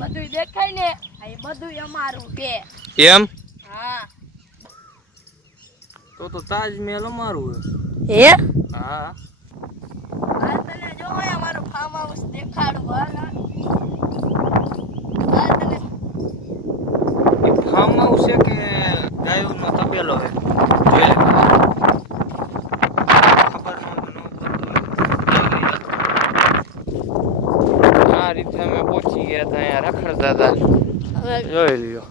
બધું દેખાય ને આ બધું અમારું છે એમ હા તો તાજમહેલ અમારું હે હા આ તને જો અમારું ફાર્મ હાઉસ દેખાડું હાલ તને એ ફાર્મ હાઉસ છે કે ગાયોનો તબેલો છે જોઈ લે. ખબર આ રીતે અમે પહોંચી ગયા હતા અહીંયા રખડતા હતા જોઈ લ્યો.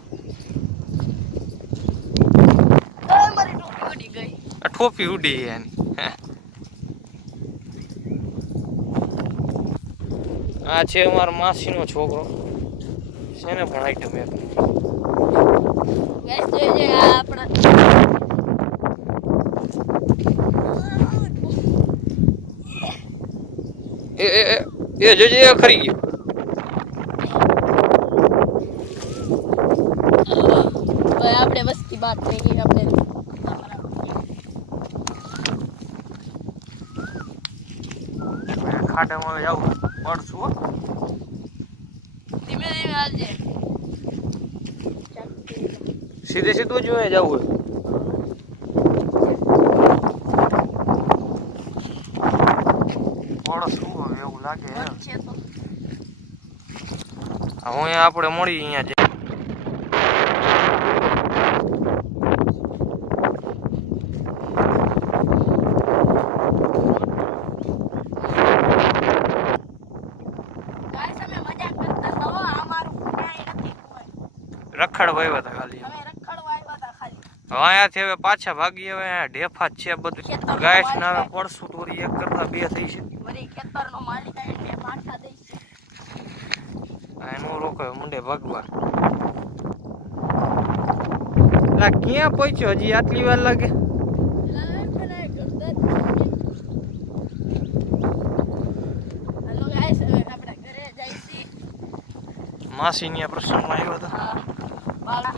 મારી ટોપી ઉડી ગઈ આ ટોપી ઉડી એની. આ છે અમારો માસીનો છોકરો છે ને પણ આઈટમ એક ગેસ જોઈ આ આપણા એ જોજે એ ખરી ગયો. ભાઈ આપણે વસ્તી વાત કરી આપણે ખાડામાં હવે જાવું પડશું હો. ધીમે ધીમે હાલજે સીધે સીધું જ હોય જવું પડશું હવે એવું લાગે હે. છે તો હવે આપણે મળી અહીંયા જે ગાઈસ અમે મજાક કરતા તો અમારું કાંઈ નથી રખડ વહીવટ ખાલી અમે રખડવા આવ્યા હતા ખાલી હવે અહીંયાથી હવે પાછા ભાગી હવે ઢેફા જ છે બધું ગાઈસ ના હવે પડશું તોરી એક કરતા બે થઈ છે વળી ખેતરનો માલિક આવીને પાછા દઈશ એનું રોકો મુંડે ભગવાન લા ક્યાં પહોંચ્યો હજી આટલી વાર લાગે હેલો ગાઈસ હવે આપણે ઘરે જઈશું માસી ની પ્રસંગમાં આવ્યો હતો બાળા